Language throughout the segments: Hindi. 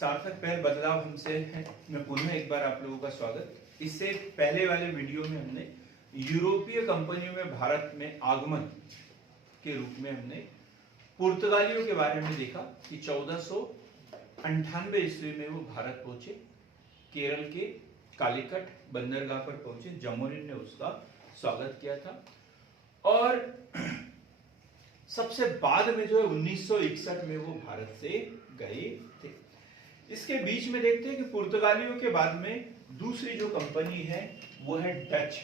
सार्थक पहल बदलाव हमसे है मैं पुनः एक बार आप लोगों का स्वागत। इससे पहले वाले वीडियो में हमने यूरोपीय कंपनियों में भारत में आगमन के रूप में हमने पुर्तगालियों के बारे में देखा कि 1498 ईस्वी में वो भारत पहुंचे, केरल के कालीकट बंदरगाह पर पहुंचे, जमोरिन ने उसका स्वागत किया था और सबसे बाद में जो है 1961 में वो भारत से गए थे। इसके बीच में देखते हैं कि पुर्तगालियों के बाद में दूसरी जो कंपनी है वो है डच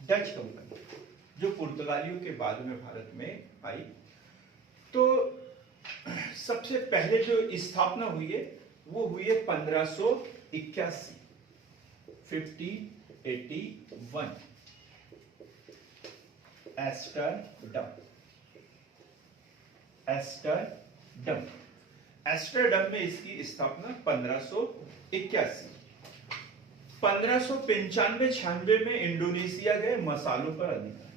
कंपनी, जो पुर्तगालियों के बाद में भारत में आई। तो सबसे पहले जो स्थापना हुई है वो हुई है 1581 1581 एस्टरडम में इसकी स्थापना 1581। 1595-96 में इंडोनेशिया गए मसालों पर अधिकार।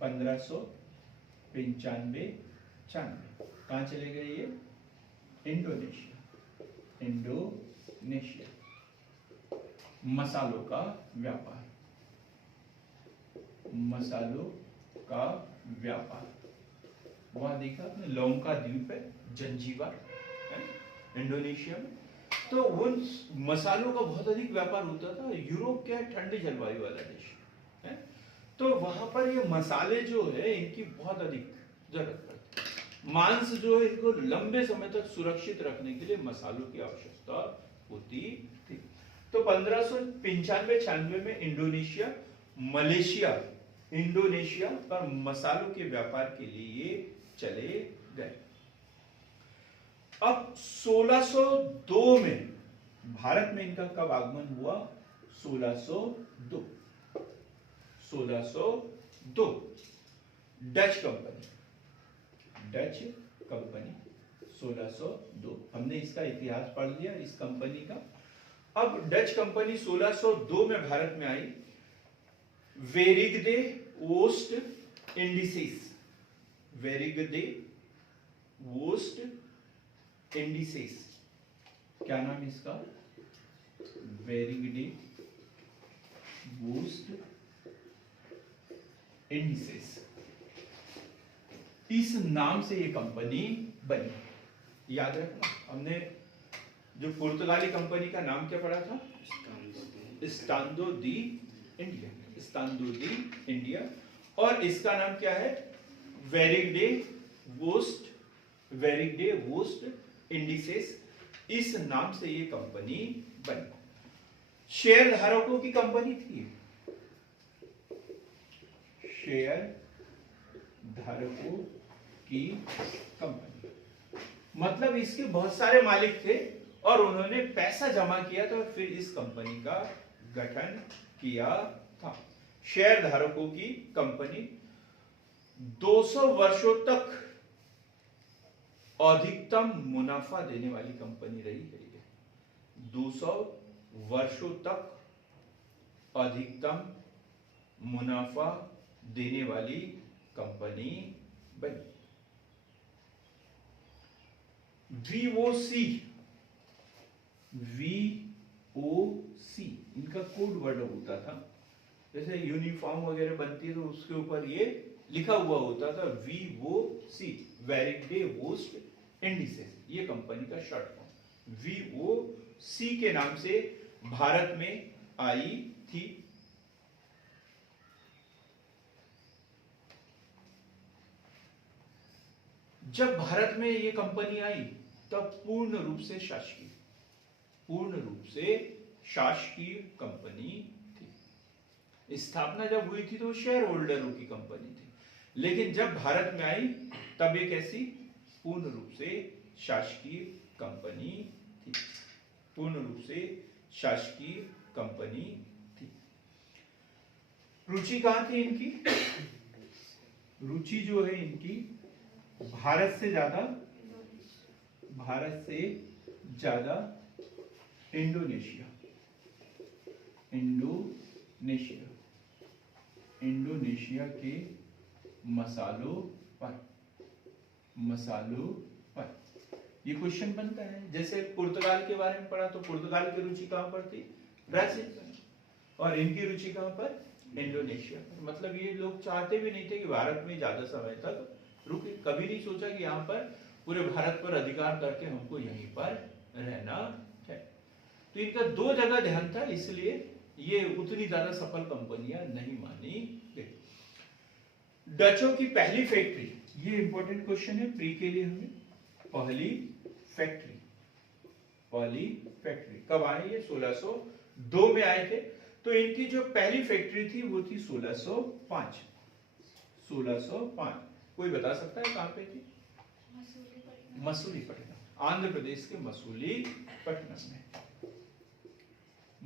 1595-96 कहां चले गए ये? इंडोनेशिया मसालों का व्यापार, वहां देखा आपने लौंका द्वीप है, जंजीबार है इंडोनेशिया में। तो उन मसालों का बहुत अधिक व्यापार होता था। यूरोप क्या है, ठंडी जलवायु वाला देश है, तो वहां पर ये मसाले जो है इनकी बहुत अधिक जरूरत पड़ती है। मांस जो है इनको लंबे समय तक सुरक्षित रखने के लिए मसालों की आवश्यकता होती थी। तो 1595-96 में इंडोनेशिया पर मसालों के व्यापार के लिए चले गए। अब 1602 में भारत में इनका कब आगमन हुआ? 1602 डच कंपनी 1602 हमने इसका इतिहास पढ़ लिया इस कंपनी का। अब डच कंपनी 1602 में भारत में आई। वेरिगदे वोस्ट इंडिसेस, क्या नाम इसका? वेरिगदे वोस्ट इंडिसेस, इस नाम से ये कंपनी बनी। याद रखना, हमने जो पुर्तगाली कंपनी का नाम क्या पढ़ा था? स्टांडो दी इंडिया, और इसका नाम क्या है? वेरिगदे वोस्ट इंडिसेस, इस नाम से ये कंपनी बनी। शेयर धारकों की कंपनी थी, मतलब इसके बहुत सारे मालिक थे और उन्होंने पैसा जमा किया तो फिर इस कंपनी का गठन किया था। शेयर धारकों की कंपनी 200 वर्षों तक अधिकतम मुनाफा देने वाली कंपनी रही है। 200 वर्षों तक अधिकतम मुनाफा देने वाली कंपनी बनी। VOC इनका कोड वर्ड होता था। जैसे यूनिफॉर्म वगैरह बनती है तो उसके ऊपर ये लिखा हुआ होता था VOC, वेरिगदे वोस्ट इंडिसेस, ये कंपनी का शॉर्ट फॉर्म। VOC के नाम से भारत में आई थी। जब भारत में ये कंपनी आई तब पूर्ण रूप से शासकीय कंपनी थी। स्थापना जब हुई थी तो शेयर होल्डरों की कंपनी थी, लेकिन जब भारत में आई तब एक ऐसी पूर्ण रूप से शासकीय कंपनी थी। रुचि कहां थी इनकी? रुचि जो है इनकी भारत से ज्यादा इंडोनेशिया के मसालों ये क्वेश्चन बनता है। जैसे पुर्तगाल के बारे में पढ़ा तो पुर्तगाल की रुचि कहाँ पर थी? ब्राजील पर। और इनकी रुचि कहाँ पर? इंडोनेशिया पर। मतलब ये लोग चाहते भी नहीं थे कि भारत में ज्यादा समय तक रुके, कभी नहीं सोचा कि यहाँ पर पूरे भारत पर अधिकार करके हमको यहीं पर रहना है। तो इनका दो जगह ध्यान था, इसलिए ये उतनी ज्यादा सफल कंपनियां नहीं मानी गई। डचों की पहली फैक्ट्री, ये इंपॉर्टेंट क्वेश्चन है प्री के लिए हमें। पहली फैक्ट्री कब आई? ये 1602 में आए थे। तो इनकी जो पहली फैक्ट्री थी वो थी 1605। कोई बता सकता है कहां पे थी? मसूलीपट्टनम, आंध्र प्रदेश के मसूलीपट्टनम में।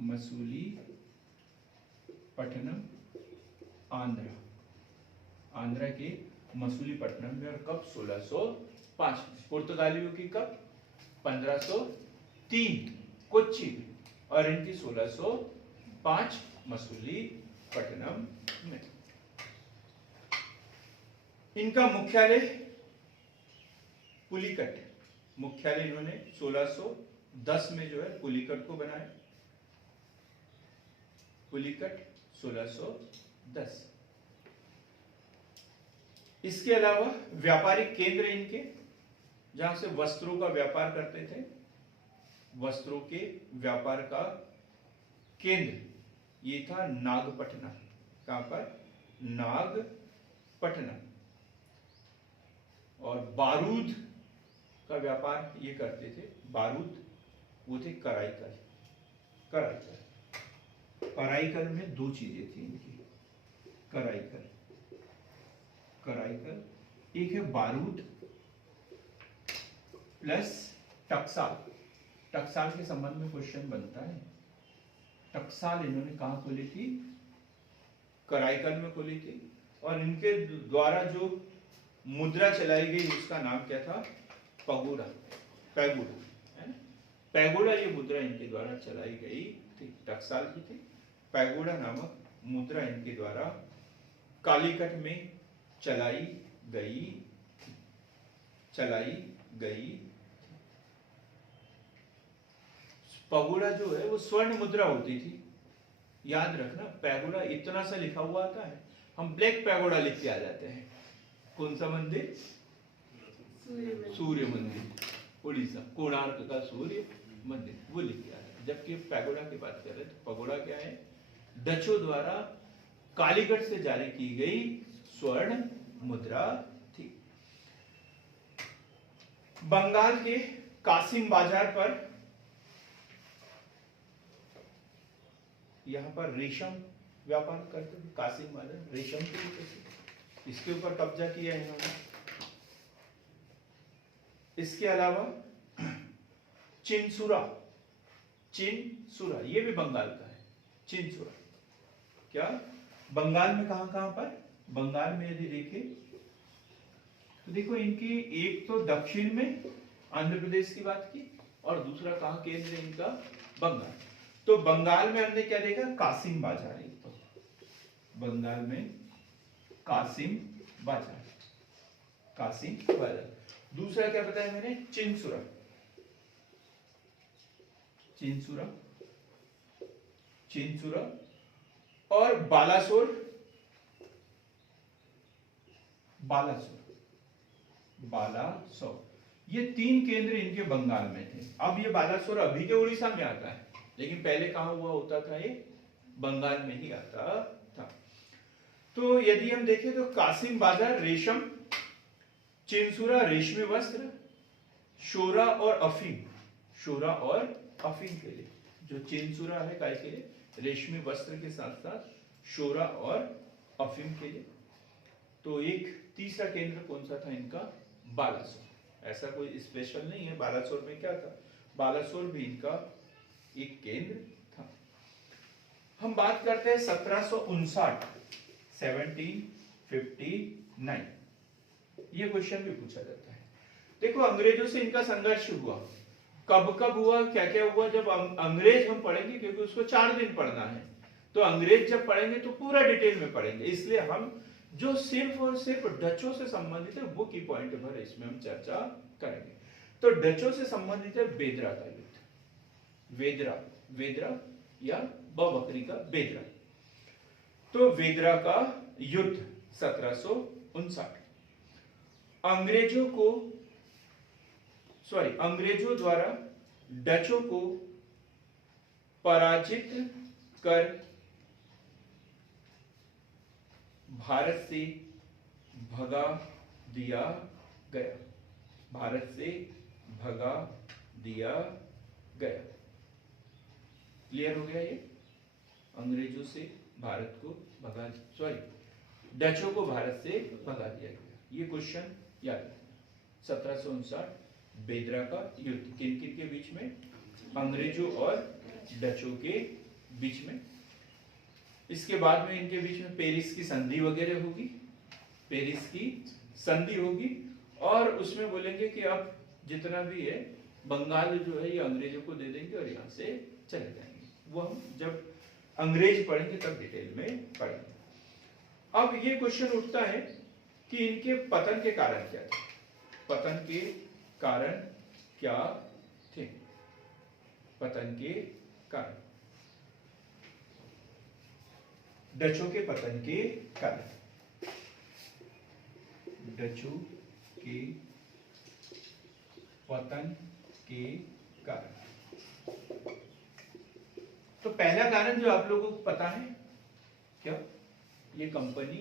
मसूलीपट्टनम आंध्र के मसूलीपट्टनम में। और कब? 1605। पुर्तगालियों की कब? 1503 कोच्चि में। और इनकी 1605 मसूलीपट्टनम में। इनका मुख्यालय पुलिकट, मुख्यालय इन्होंने 1610 में जो है पुलिकट को बनाया। पुलिकट 1610। इसके अलावा व्यापारिक केंद्र इनके, जहां से वस्त्रों का व्यापार करते थे, वस्त्रों के व्यापार का केंद्र ये था नागपट्टनम। कहां पर? नागपट्टनम। और बारूद का व्यापार ये करते थे, बारूद, वो थे कराईकल। कराईकल में दो चीजें थी इनकी। कराईकल एक है बारूद प्लस टकसाल। टकसाल के संबंध में क्वेश्चन बनता है। टकसाल इन्होंने कहां खोली थी? कराईकल में खोली थी। और इनके द्वारा जो मुद्रा चलाई गई उसका नाम क्या था? पैगोडा है ना? पैगोडा ये मुद्रा इनके द्वारा चलाई गई थी, टकसाल की थी। पैगोडा नामक मुद्रा इनके द्वारा कालीकट में चलाई गई। पैगोडा जो है वो स्वर्ण मुद्रा होती थी। याद रखना, पैगोडा इतना सा लिखा हुआ आता है, हम ब्लैक पैगोडा लिख के आ जाते हैं। कौन सा मंदिर? सूर्य मंदिर, उड़ीसा, कोणार्क का सूर्य मंदिर, वो लिख के आ रहा है। जबकि पैगोडा की बात कर रहे हैं तो पैगोडा क्या है? डचों द्वारा कालीकट से जारी की गई स्वर्ण मुद्रा थी। बंगाल के कासिम बाजार पर, यहां पर रेशम व्यापार करते थे। कासिम बाजार रेशम के लिए, इसके ऊपर कब्जा किया इन्होंने। इसके अलावा चिनसुरा, ये भी बंगाल का है। चिनसुरा क्या? बंगाल में कहां पर? बंगाल में यदि देखें तो देखो इनकी एक तो दक्षिण में आंध्र प्रदेश की बात की, और दूसरा कहां केंद्र है इनका? बंगाल। तो बंगाल में हमने क्या देखा? कासिम बाजार। एक तो बंगाल में कासिम बाजार। दूसरा क्या बताया मैंने? चिनसुरा। और बालासोर। ये तीन केंद्र इनके बंगाल में थे। अब ये बालासोर अभी के उड़ीसा में आता है, लेकिन पहले कहां हुआ होता था? ये बंगाल में ही आता था। तो यदि हम देखें तो कासिम बाजार रेशम, चिनसुरा रेशमी वस्त्र, शोरा और अफीम के लिए। जो चिनसुरा है काय के लिए? रेशमी वस्त्र के साथ साथ शोरा और अफीम के लिए। तो एक तीसरा केंद्र कौन सा था इनका? बालासोर। ऐसा कोई स्पेशल नहीं है बालासोर में क्या था, बालासोर भी इनका एक केंद्र था। हम बात करते हैं 1759। ये क्वेश्चन भी पूछा जाता है। देखो अंग्रेजों से इनका संघर्ष हुआ, कब हुआ, क्या क्या हुआ। जब अंग्रेज हम पढ़ेंगे, क्योंकि उसको 4 दिन पढ़ना है, तो अंग्रेज जब पढ़ेंगे तो पूरा डिटेल में पढ़ेंगे, इसलिए हम जो सिर्फ और सिर्फ डचों से संबंधित है, वो की पॉइंट पर इसमें हम चर्चा करेंगे। तो डचों से संबंधित है बेदरा का युद्ध। वेदरा, वेदरा या बकरी का बेदरा। तो वेदरा का युद्ध 1759, अंग्रेजों द्वारा डचों को पराजित कर भारत से भगा दिया गया। भारत से भगा दिया गया। क्लियर हो गया ये? अंग्रेजों से भारत को भगा, डचों को भारत से भगा दिया गया। ये क्वेश्चन याद रखना। 1759 बेदरा का युद्ध किन किन के बीच में? अंग्रेजों और डचों के बीच में। इसके बाद में इनके बीच में पेरिस की संधि वगैरह होगी, पेरिस की संधि होगी, और उसमें बोलेंगे कि अब जितना भी है बंगाल जो है ये अंग्रेजों को दे देंगे और यहाँ से चले जाएंगे। वो हम जब अंग्रेज पढ़ेंगे तब डिटेल में पढ़ेंगे। अब ये क्वेश्चन उठता है कि इनके पतन के कारण क्या थे? पतन के कारण क्या थे? पतन के कारण, डचों के पतन के कारण, डचों के पतन के कारण। तो पहला कारण जो आप लोगों को पता है क्या? ये कंपनी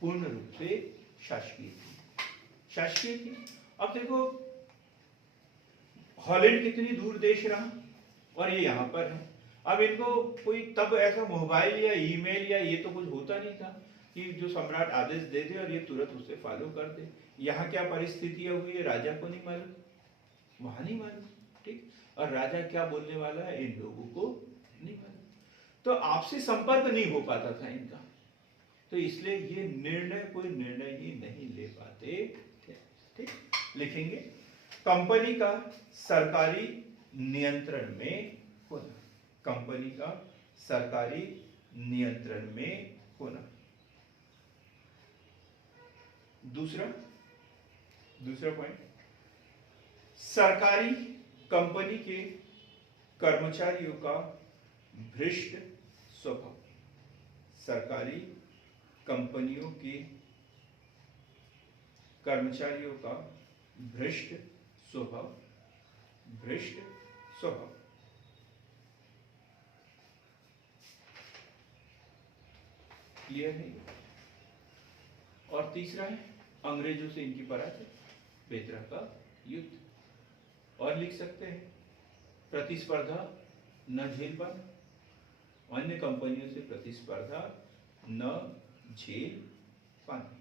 पूर्ण रूप से शासकीय थी। शासकीय थी। अब देखो हॉलैंड कितनी दूर देश रहा और ये यहां पर है। अब इनको कोई तब ऐसा मोबाइल या ईमेल या ये तो कुछ होता नहीं था कि जो सम्राट आदेश दे दे और ये तुरंत उसे फॉलो कर दे। यहाँ क्या परिस्थितियां हुई है राजा को नहीं मालूम, वहां नहीं मालूम, ठीक। और राजा क्या बोलने वाला है इन लोगों को नहीं मालूम, तो आपसे संपर्क नहीं हो पाता था इनका। तो इसलिए ये कोई निर्णय ही नहीं ले पाते थे, ठीक। लिखेंगे कंपनी का सरकारी नियंत्रण में होना, कंपनी का सरकारी नियंत्रण में होना। दूसरा पॉइंट, सरकारी कंपनी के कर्मचारियों का भ्रष्ट स्वभाव। सरकारी कंपनियों के कर्मचारियों का भ्रष्ट स्वभाव, भ्रष्ट स्वभाव। क्लियर है? और तीसरा है अंग्रेजों से इनकी पराजय, बेदरा का युद्ध। और लिख सकते हैं प्रतिस्पर्धा न झेल पाना, अन्य कंपनियों से प्रतिस्पर्धा न झेल पाना।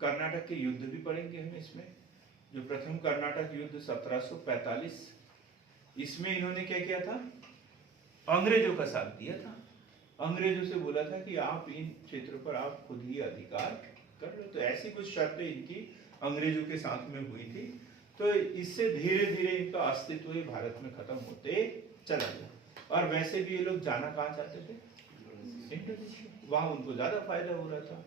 कर्नाटक के युद्ध भी पढ़ेंगे हम इसमें। जो प्रथम कर्नाटक युद्ध 1745, इसमें इन्होंने क्या किया था? अंग्रेजों का साथ दिया था। अंग्रेजों से बोला था कि आप इन क्षेत्रों पर आप खुद ही अधिकार कर लो। तो ऐसी कुछ शर्तें इनकी अंग्रेजों के साथ में हुई थी। तो इससे धीरे धीरे इनका अस्तित्व ही भारत में खत्म होते चला गया। और वैसे भी ये लोग जाना कहाँ चाहते थे? इंडोनेशिया। वहां उनको ज्यादा फायदा हो रहा था।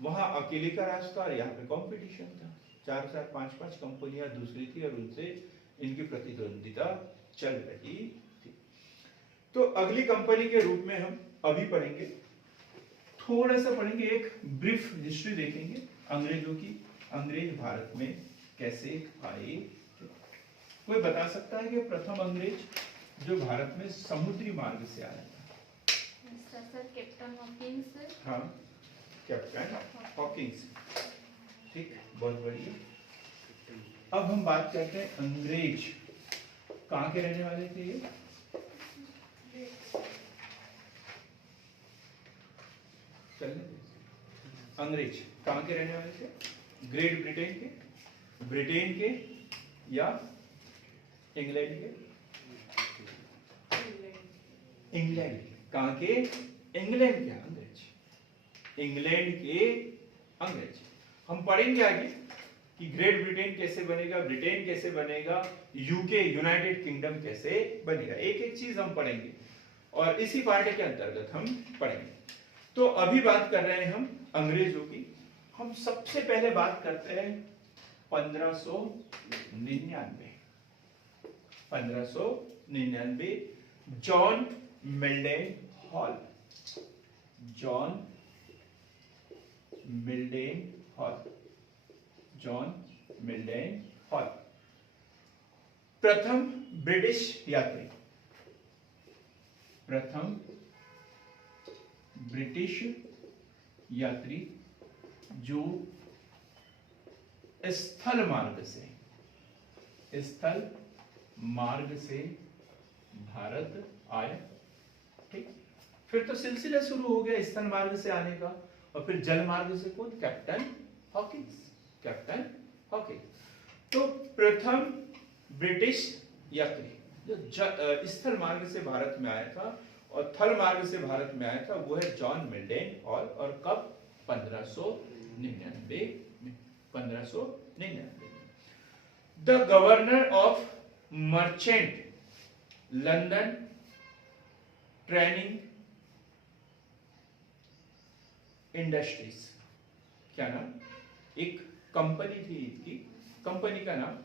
वहां अकेले का रास्ता और यहाँ पे कंपटीशन था। 4-4, 5-5 कंपनियां दूसरी थी और उनसे इनकी प्रतिद्वंदिता चल रही थी। तो अगली कंपनी के रूप में हम अभी पढ़ेंगे, थोड़ा सा पढ़ेंगे, एक ब्रीफ हिस्ट्री देखेंगे अंग्रेजों की। अंग्रेज भारत में कैसे आए? कोई बता सकता है कि प्रथम अंग्रेज जो भारत में समुद्री मार्ग से आया था? Sir captain Hawkins. हाँ, कैप्टन हॉकिंस, ठीक, बहुत बढ़िया। अब हम बात करते हैं अंग्रेज कहाँ के रहने वाले थे? ये अंग्रेज कहाँ के रहने वाले थे? ग्रेट ब्रिटेन के, ब्रिटेन के या इंग्लैंड के? इंग्लैंड। कहाँ के? इंग्लैंड के अंग्रेज, इंग्लैंड के अंग्रेज। हम पढ़ेंगे आगे कि ग्रेट ब्रिटेन कैसे बनेगा, ब्रिटेन कैसे बनेगा, यूके यूनाइटेड किंगडम कैसे बनेगा। एक एक चीज हम पढ़ेंगे और इसी पार्ट के अंतर्गत हम पढ़ेंगे। तो अभी बात कर रहे हैं हम अंग्रेजों की। हम सबसे पहले बात करते हैं 1599। 1599 John Mildenhall. John Mildenhall. John Mildenhall प्रथम ब्रिटिश यात्री। प्रथम ब्रिटिश यात्री जो स्थल मार्ग से भारत आया। ठीक, फिर तो सिलसिला शुरू हो गया स्थल मार्ग से आने का, और फिर जल मार्ग से कौन? Captain Hawkins. कैप्टन हॉकिंस तो प्रथम ब्रिटिश यात्री जो स्थल मार्ग से भारत में आया था और थल मार्ग से भारत में आया था, वो है जॉन मिल्डेन हॉल। और कब? 1599 में। 1599 the governor of merchant London training industries. क्या नाम? एक कंपनी थी इसकी, कंपनी का नाम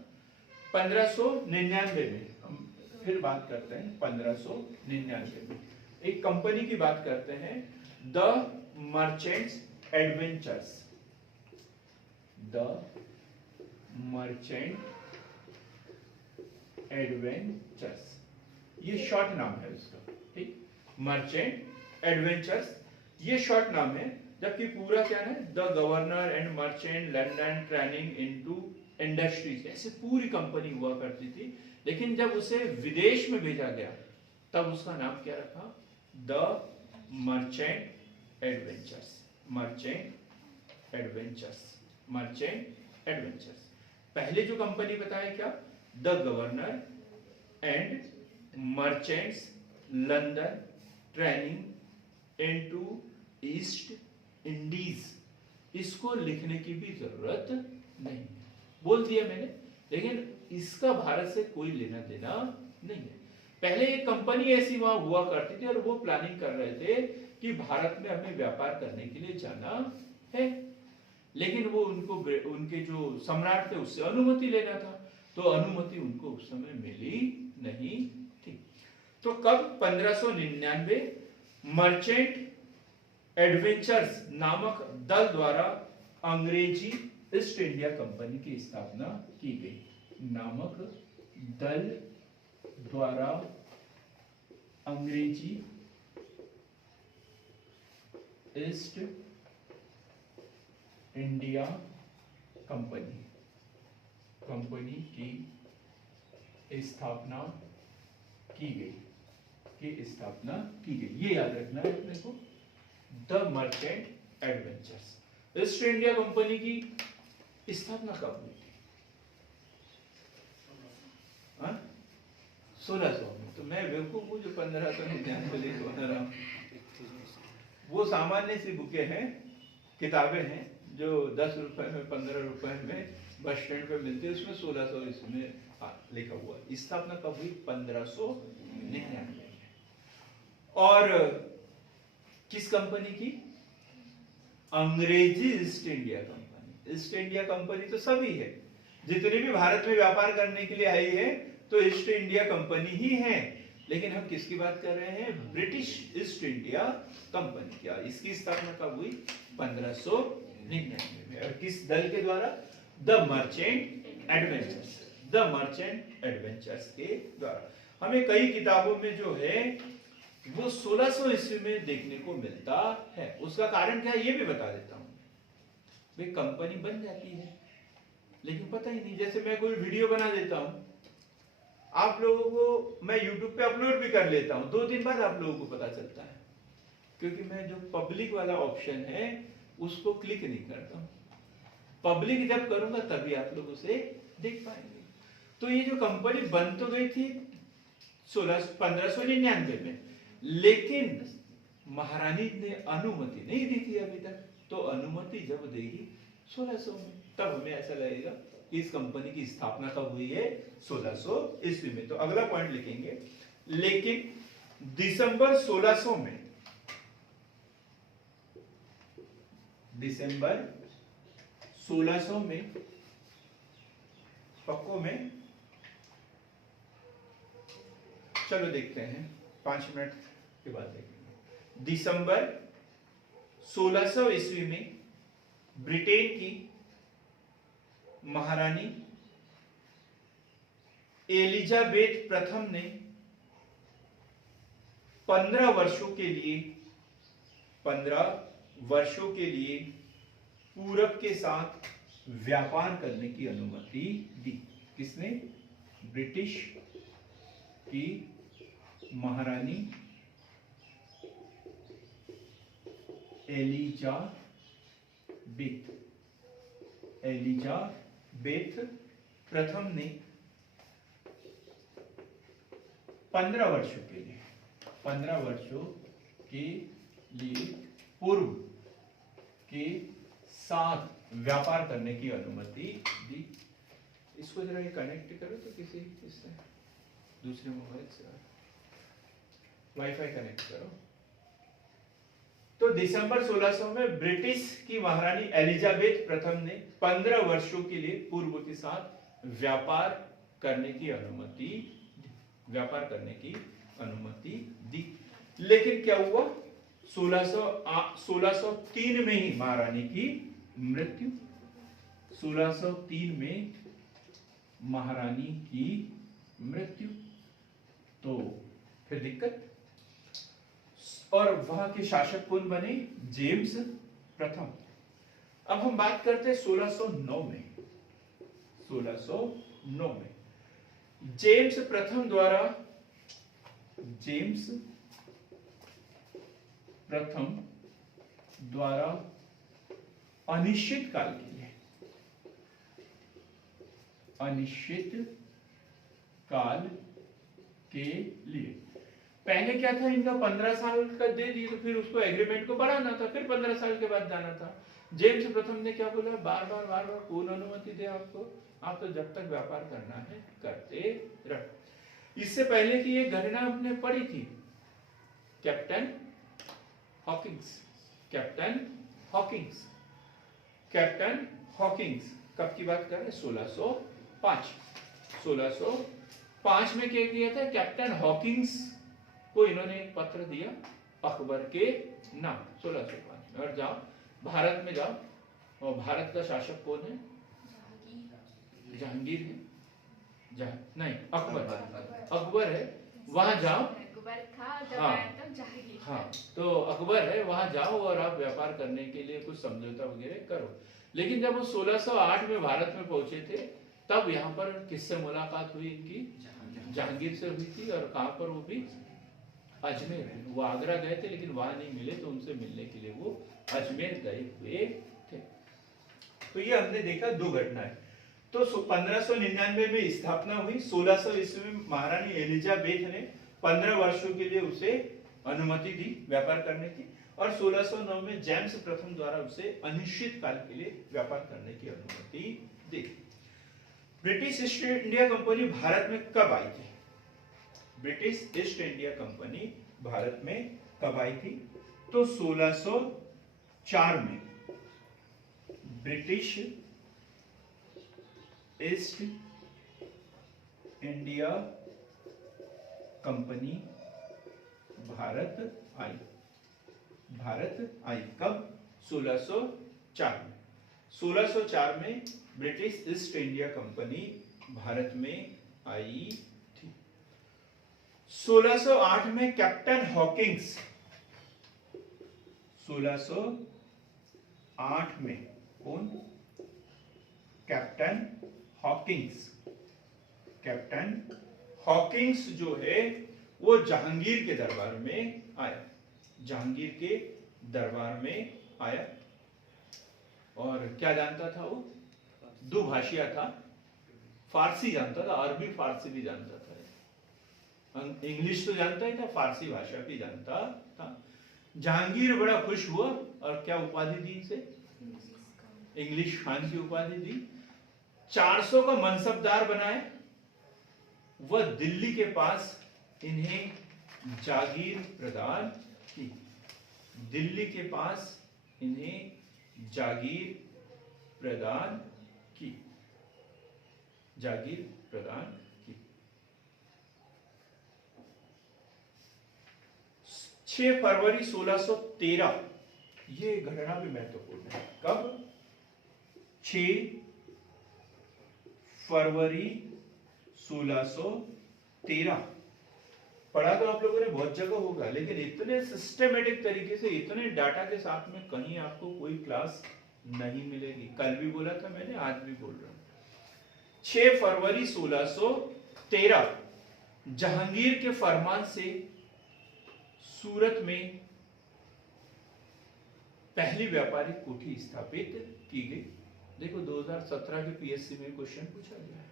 1599 में, हम फिर बात करते हैं 1599 में एक कंपनी की बात करते हैं, the merchants adventures. The merchant adventures, ये शॉर्ट नाम है उसका। ठीक, मर्चेंट एडवेंचर्स ये शॉर्ट नाम है, जबकि पूरा क्या है? The governor and merchant London training into industries. ऐसे पूरी कंपनी हुआ करती थी, लेकिन जब उसे विदेश में भेजा गया तब उसका नाम क्या रखा? The merchant adventures. Merchant adventures. Merchant adventures. पहले जो कंपनी बताया क्या? The governor and merchants London training into east Indies. इसको लिखने की भी जरूरत नहीं, बोल दिया मैंने, लेकिन इसका भारत से कोई लेना देना नहीं है। पहले एक कंपनी ऐसी वहां हुआ करती थी और वो प्लानिंग कर रहे थे कि भारत में हमें व्यापार करने के लिए जाना है, लेकिन वो उनके जो सम्राट थे उससे अनुमति लेना था, तो अनुमति उनको उस समय मिली नहीं थी। तो कब? 1599 मर्चेंट एडवेंचर्स नामक दल द्वारा अंग्रेजी ईस्ट इंडिया कंपनी की स्थापना की गई। नामक दल द्वारा अंग्रेजी ईस्ट इंडिया कंपनी की स्थापना की गई। ये याद रखना है अपने को। The merchant adventures east India company की स्थापना कब हुई थी? 1600 में। तो मैं बेवकूफ हूँ जो 1599 लिख रहा हूँ। वो सामान्य सी बुकें हैं, किताबें हैं जो 10 रुपए में 15 रुपए में बस स्टैंड पे मिलती है, उसमें 1600 इसमें लिखा हुआ है। स्थापना कब हुई? 1599 में। और किस कंपनी की? अंग्रेजी east India company. East India company तो सभी है, जितनी भी भारत में व्यापार करने के लिए आई है तो ईस्ट इंडिया कंपनी ही है, लेकिन हम किसकी बात कर रहे हैं? British East India company. क्या इसकी स्थापना कब हुई? 1599 में। और किस दल के द्वारा? The merchant adventures. The merchant adventures के द्वारा। हमें कई किताबों में जो है वो 1600 ईस्वी में देखने को मिलता है। उसका कारण क्या है ये भी बता देता हूं। वे कंपनी बन जाती है लेकिन पता ही नहीं। जैसे मैं कोई वीडियो बना देता हूं, आप लोगों को मैं YouTube पे अपलोड भी कर लेता हूं, 2 दिन बाद आप लोगों को पता चलता है, क्योंकि मैं जो पब्लिक वाला ऑप्शन है उसको क्लिक नहीं करता हूं। पब्लिक जब करूंगा तभी आप लोग उसे देख पाएंगे। तो ये जो कंपनी बन तो गई थी 1599 में, लेकिन महारानी ने अनुमति नहीं दी थी अभी तक। तो अनुमति जब देगी 1600 में, तब हमें ऐसा लगेगा कि इस कंपनी की स्थापना कब हुई है? 1600 ईस्वी में। तो अगला पॉइंट लिखेंगे, लेकिन दिसंबर 1600 में दिसंबर 1600 में पक्कों में, चलो देखते हैं 5 मिनट के बाद देखेंगे। दिसंबर 1600 ईस्वी में ब्रिटेन की महारानी एलिजाबेथ प्रथम ने 15 वर्षों के लिए पूरब के साथ व्यापार करने की अनुमति दी। किसने? ब्रिटिश की महारानी एलिजाबेथ प्रथम ने 15 वर्षों के लिए पूर्व के साथ व्यापार करने की अनुमति दी। इसको जरा ये कनेक्ट करो तो किसी इससे दूसरे मोबाइल से वाईफाई कनेक्ट करो। तो दिसंबर 1600 में ब्रिटिश की महारानी एलिजाबेथ प्रथम ने 15 वर्षों के लिए पूर्व के साथ व्यापार करने की अनुमति दी। लेकिन क्या हुआ? 1603 में ही महारानी की मृत्यु। 1603 में महारानी की मृत्यु, तो फिर दिक्कत। और वहां के शासक कौन बने? जेम्स प्रथम। अब हम बात करते हैं 1609 में। 1609 में जेम्स प्रथम द्वारा अनिश्चित काल के लिए पहले क्या था, इनका 15 साल का दे दी, तो फिर उसको एग्रीमेंट को बढ़ाना था, फिर 15 साल के बाद जाना था। जेम्स प्रथम ने क्या बोला? बार बार कौन अनुमति दे आपको? आप तो जब तक व्यापार करना है करते रहो। इससे पहले की ये घटना आपने पढ़ी थी, कैप्टन हॉकिंग्स कब की बात कर रहे हैं? 1605 में क्या किया था? कैप्टन हॉकिंग्स को इन्होंने एक पत्र दिया अकबर के नाम 1605 में। और जाओ भारत में जाओ, और भारत का शासक कौन है? जहांगीर है। नहीं, अकबर है। वहां जाओ। हाँ, तो अकबर है, वहां जाओ और आप व्यापार करने के लिए कुछ समझौता वगैरह करो। लेकिन जब वो 1608 में भारत में पहुंचे थे, तब यहाँ पर किससे मुलाकात हुई इनकी? जहांगीर से हुई थी। और कहां पर? वो भी अजमेर। वो आगरा गए थे, लेकिन वहां नहीं मिले, तो उनसे मिलने के लिए वो अजमेर गए हुए थे। तो ये हमने देखा दो घटनाएं। तो 1599 में स्थापना हुई। 1600 ईस्वी में महारानी एलिजाबेथ ने 15 वर्षों के लिए उसे अनुमति दी व्यापार करने की, और 1609 में जेम्स प्रथम द्वारा उसे अनिश्चित काल के लिए व्यापार करने की अनुमति दी। British East India Company Bharat में कब आई थी? British East India Company Bharat में कब आई थी? तो 1604 में British East India Company Bharat आई। कब? 1604 में। 1604 में British East India Company Bharat में आई थी। 1608 में कैप्टन हॉकिंग्स, 1608 में कौन? कैप्टन हॉकिंग्स जो है वो जहांगीर के दरबार में आया। और क्या जानता था वो? दुभाषिया था, फारसी जानता था, अरबी फारसी भी जानता था, इंग्लिश तो जानता ही था, फारसी भाषा भी जानता था। जहांगीर बड़ा खुश हुआ और क्या उपाधि दी इसे? इंग्लिश खान की उपाधि दी। 400 का मनसबदार बनाए। वह दिल्ली के पास इन्हें जागीर प्रदान की। दिल्ली के पास इन्हें जागीर प्रदान की, जागीर प्रदान की। 6 फरवरी 1613, ये घटना भी महत्वपूर्ण है। कब? 6 फरवरी 1613। पढ़ा तो आप लोगों ने बहुत जगह होगा, लेकिन इतने सिस्टमेटिक तरीके से, इतने डाटा के साथ में कहीं आपको कोई क्लास नहीं मिलेगी। कल भी बोला था मैंने, आज भी बोल रहा हूं। 6 फरवरी 1613 जहांगीर के फरमान से सूरत में पहली व्यापारिक कोठी स्थापित की गई। देखो 2017 के पीएससी में क्वेश्चन पूछा गया है,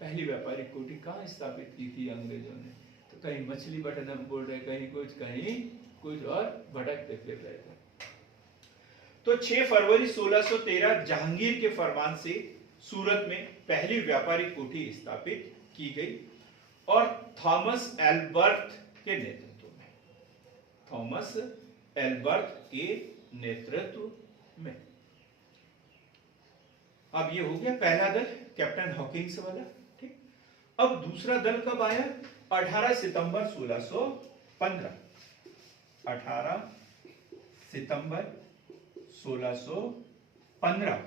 पहली व्यापारिक कोठी कहां स्थापित की थी अंग्रेजों ने? तो कहीं मछलीपट्टनम बोल रहे, कहीं कुछ और भटकते फिर रहे थे। तो 6 फरवरी 1613 जहांगीर के फरमान से सूरत में पहली व्यापारिक कोठी स्थापित की गई और थॉमस एल्बर्ट के नेतृत्व में, थॉमस एल्बर्ट के नेतृत्व में। अब ये हो गया पहला दल, कैप्टन हॉकिंस वाला। ठीक, अब दूसरा दल कब आया? 18 सितंबर 1615। 18 सितंबर 1615।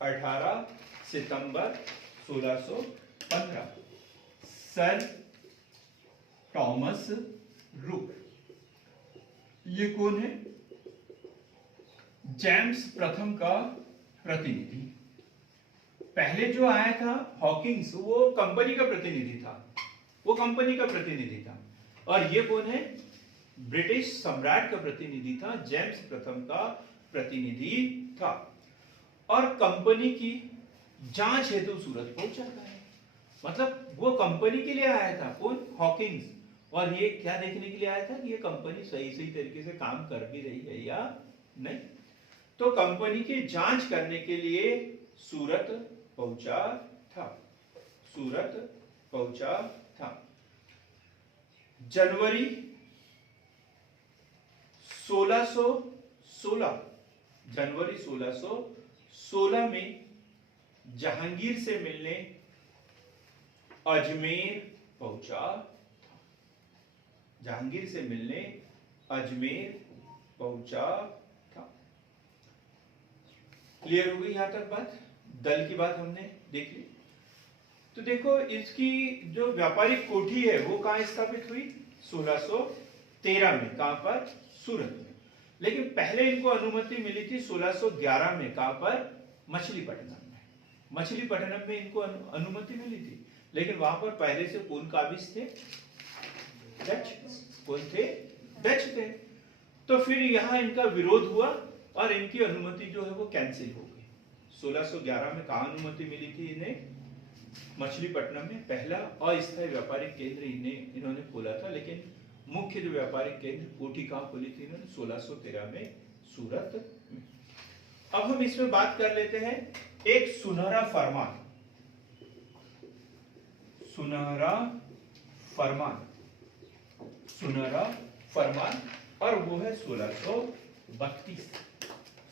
18 सितंबर 1615 सर टॉमस रूक। ये कौन है? जेम्स प्रथम का प्रतिनिधि। पहले जो आया था हॉकिंस, वो कंपनी का प्रतिनिधि था, वो कंपनी का प्रतिनिधि था। और ये कौन है? ब्रिटिश सम्राट का प्रतिनिधि था, जेम्स प्रथम का प्रतिनिधि था। और कंपनी की जांच हेतु सूरत पहुंचा है। मतलब वो कंपनी के लिए आया था, कौन? हॉकिंस। और ये क्या देखने के लिए आया था कि ये कंपनी सही तरीके से काम कर भी रही है या नहीं। तो कंपनी की जांच करने के लिए सूरत पहुंचा था, सूरत पहुंचा था। जनवरी 1616, जनवरी 1616 में जहांगीर से मिलने अजमेर पहुंचा था, जहांगीर से मिलने अजमेर पहुंचा था। क्लियर हो गई यहां तक बात? दल की बात हमने देख ली। तो देखो इसकी जो व्यापारिक कोठी है वो कहां स्थापित हुई? 1613 में। कहां पर? सूरत में। लेकिन पहले इनको अनुमति मिली थी 1611 में। कहां पर? मछलीपट्टनम में। मछलीपट्टनम में इनको अनुमति मिली थी, लेकिन वहां पर पहले से कौन काबिज थे? डच। कौन थे? डच थे। तो फिर यहां इनका विरोध हुआ और इनकी अनुमति जो है वो कैंसिल हो गई। 1611 में कहां अनुमति मिली थी इन्हें? मछलीपट्टनम में। पहला अस्थायी व्यापारिक केंद्र इन्होंने खोला था, लेकिन मुख्य जो व्यापारिक केंद्र कोठी कहां खोली थी इन्होंने? 1613 में सूरत में। अब हम इसमें बात कर लेते हैं एक सुनहरा फरमान, सुनहरा फरमान, सुनहरा फरमान, और वो है 1632।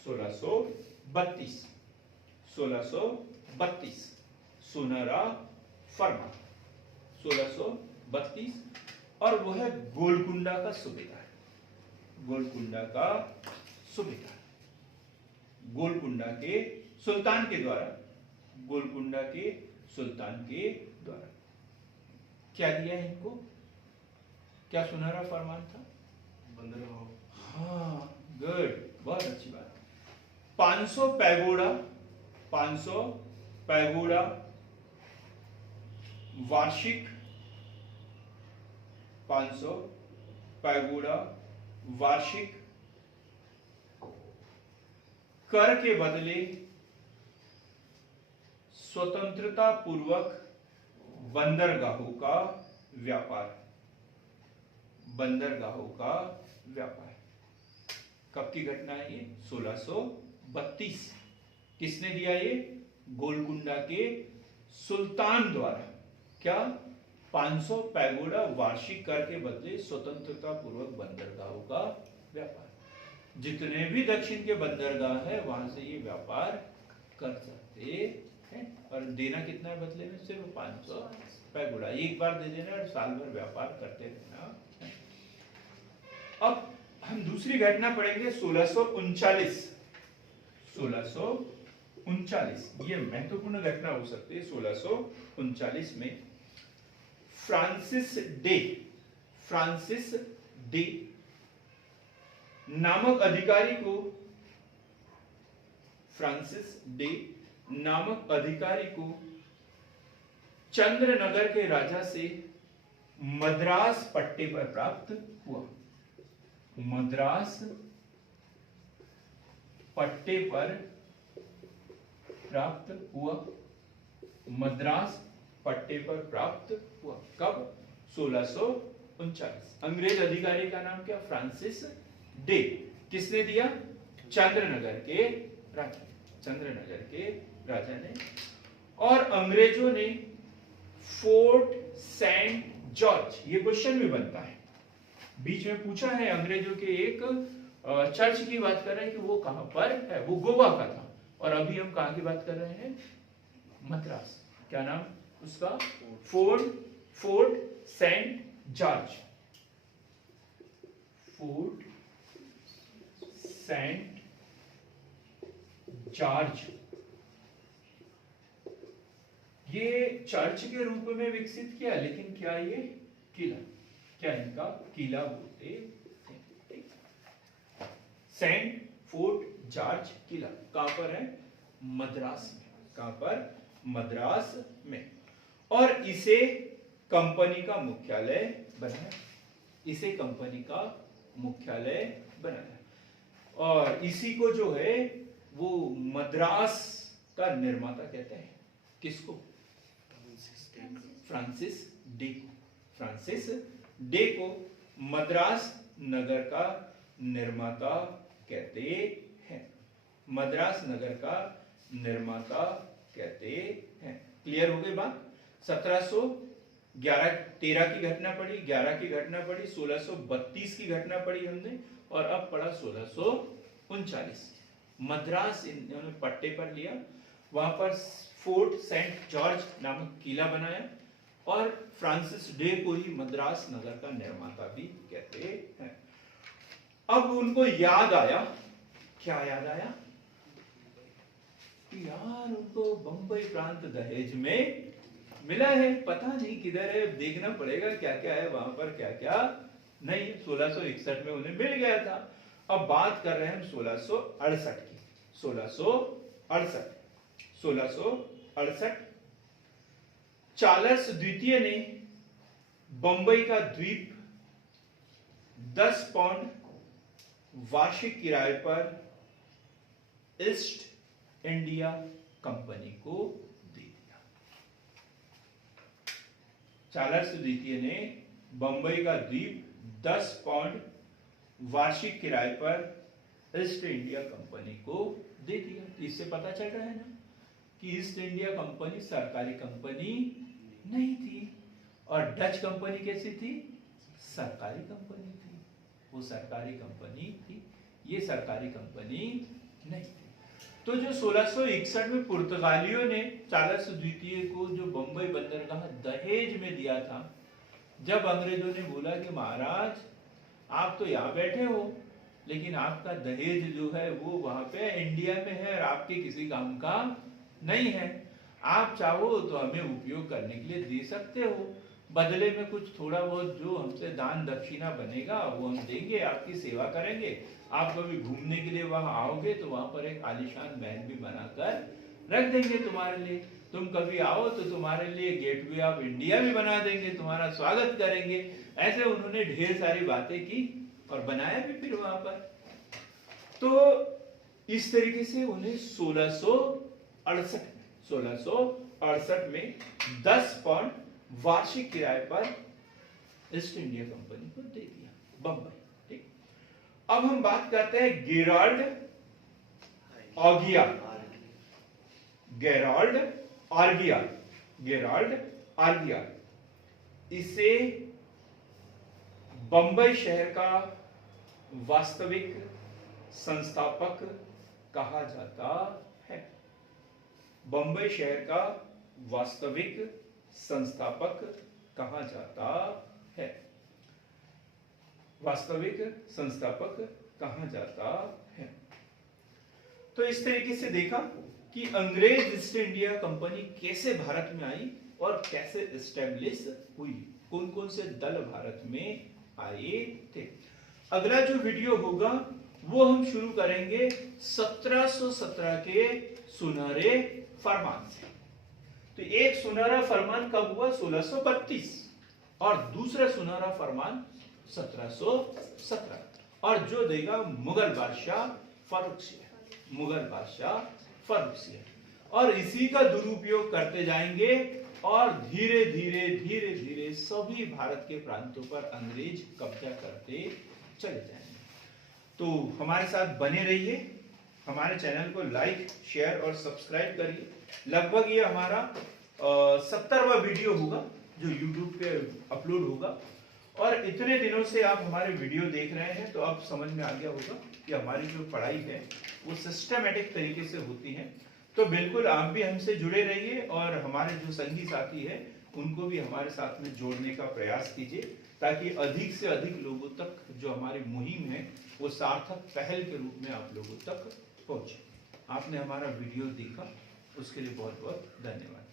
1632 1632 सुनहरा फरमान 1632, और वो है गोलकुंडा का सूबेदार, गोलकुंडा का सूबेदार, गोलकुंडा के सुल्तान के द्वारा, गोलकुंडा के सुल्तान के द्वारा क्या दिया है इनको? क्या सुनहरा फरमान था? बंदरगाह। हाँ, गुड, बहुत अच्छी बात। 500 पैगोडा, 500 पैगोडा वार्षिक, 500 पैगोडा वार्षिक कर के बदले स्वतंत्रता पूर्वक बंदरगाहों का व्यापार, बंदरगाहों का व्यापार। कब की घटना है ये? 1632। किसने दिया ये? गोलकुंडा के सुल्तान द्वारा। क्या? 500 पैगोडा वार्षिक कर के बदले स्वतंत्रता पूर्वक बंदरगाहों का व्यापार। जितने भी दक्षिण के बंदरगाह है वहां से ये व्यापार कर सकते हैं। और देना कितना है बदले में? सिर्फ 500 रुपए गुड़ा। एक बार दे देना और साल भर व्यापार करते रहना। अब हम दूसरी घटना पढ़ेंगे 1639। 1639 ये महत्वपूर्ण घटना हो सकती है। 1639 में फ्रांसिस डे नामक अधिकारी को चंद्रनगर के राजा से मद्रास पट्टे पर प्राप्त हुआ। मद्रास पट्टे पर प्राप्त हुआ। मद्रास पट्टे पर प्राप्त हुआ कब? 1639। अंग्रेज अधिकारी का नाम क्या? Francis day. किसने दिया? चंद्रनगर के राजा ने। और अंग्रेजों ने फोर्ट सेंट जॉर्ज, ये क्वेश्चन भी बनता है, बीच में पूछा है, अंग्रेजों के एक चर्च की बात कर रहे हैं कि वो कहां पर है। वो गोवा का था। और अभी हम कहां की बात कर रहे हैं? मद्रास। क्या नाम उसका? Fort Saint George. Fort Saint George ये चर्च के रूप में विकसित किया, लेकिन क्या ये किला? क्या इनका किला बोलते थे? सेंट फोर्ट जॉर्ज किला कहां पर है? मद्रास में। कहां पर? मद्रास में। और इसे कंपनी का मुख्यालय बनाया। और इसी को जो है वो मद्रास का निर्माता कहते हैं। किसको? फ्रांसिस डे को मद्रास नगर का निर्माता कहते हैं। मद्रास नगर का निर्माता कहते हैं। क्लियर हो गई बात? 1713 की घटना पढ़ी, 11 की घटना पढ़ी, 1632 की घटना पढ़ी हमने, और अब पढ़ा 1639। मद्रास इन्होंने पट्टे पर लिया, वहां पर फोर्ट सेंट जॉर्ज नामक किला बनाया, और फ्रांसिस डे को ही मद्रास नगर का निर्माता भी कहते हैं। अब उनको याद आया, क्या याद आया? कि यार उनको बंबई प्रांत दहेज में मिला है, पता नहीं किधर है, देखना पड़ेगा क्या क्या है वहां पर, क्या क्या नहीं। 1661 में उन्हें मिल गया था। अब बात कर रहे हैं हम 1668 की। 1668 चार्ल्स द्वितीय ने बंबई का द्वीप 10 पाउंड वार्षिक किराए पर ईस्ट इंडिया कंपनी को दे दिया। चार्ल्स द्वितीय ने बंबई का द्वीप 10 पाउंड वार्षिक किराए पर ईस्ट इंडिया कंपनी को दे दिया। इससे पता चल रहा है ना कि ईस्ट इंडिया कंपनी सरकारी कंपनी नहीं थी, और डच कंपनी कैसी थी? सरकारी कंपनी थी। वो सरकारी कंपनी थी, ये सरकारी कंपनी नहीं थी। तो जो 1661 में पुर्तगालियों ने चार्ल्स द्वितीय को जो बंबई बंदरगाह दहेज में दिया था, जब अंग्रेजों ने बोला कि महाराज आप तो यहाँ बैठे हो, लेकिन आपका दहेज जो है वो वहां पे इंडिया में है और आपके किसी काम का नहीं है, आप चाहो तो हमें उपयोग करने के लिए दे सकते हो, बदले में कुछ थोड़ा बहुत जो हमसे दान दक्षिणा बनेगा वो हम देंगे, आपकी सेवा करेंगे। आप कभी घूमने के लिए वहां आओगे तो वहां पर एक आलीशान महल भी बनाकर रख देंगे तुम्हारे लिए। तुम कभी आओ तो तुम्हारे लिए गेटवे ऑफ इंडिया भी बना देंगे, तुम्हारा स्वागत करेंगे। ऐसे उन्होंने ढेर सारी बातें की और बनाया भी फिर वहां पर। तो इस तरीके से उन्हें 1668 में 10 पाउंड वार्षिक किराए पर ईस्ट इंडिया कंपनी को दे दिया बंबई। ठीक, अब हम बात करते हैं गेराल्ड आर्गिया। इसे बंबई शहर का वास्तविक संस्थापक कहा जाता है। बंबई शहर का वास्तविक संस्थापक कहा जाता है। वास्तविक संस्थापक कहा जाता है। तो इस तरीके से देखा कि अंग्रेज ईस्ट इंडिया कंपनी कैसे भारत में आई और कैसे एस्टेब्लिश हुई, कौन कौन से दल भारत में आए थे। अगला जो वीडियो होगा वो हम शुरू करेंगे 1717 के सुनहरे फरमान से। तो एक सुनहरा फरमान कब हुआ? 1632 और दूसरा सुनहरा फरमान 1717 और जो देगा मुगल बादशाह फारूक मुगल बादशाह फारूक और इसी का दुरुपयोग करते जाएंगे और धीरे धीरे सभी भारत के प्रांतों पर अंग्रेज कब्जा करते चले जाएंगे। तो हमारे साथ बने रहिए, हमारे चैनल को लाइक शेयर और सब्सक्राइब करिए। लगभग ये हमारा 70वां वीडियो होगा जो YouTube पे अपलोड होगा और इतने दिनों से आप हमारे वीडियो देख रहे हैं तो अब समझ में आ गया होगा कि हमारी जो पढ़ाई है वो सिस्टमेटिक तरीके से होती है। तो बिल्कुल आप भी हमसे जुड़े रहिए और हमारे जो संगी साथी हैं उनको भी हमारे साथ में जोड़ने का प्रयास कीजिए ताकि अधिक से अधिक लोगों तक जो हमारी मुहिम है वो सार्थक पहल के रूप में आप लोगों तक पहुंचे। आपने हमारा वीडियो देखा उसके लिए बहुत बहुत धन्यवाद।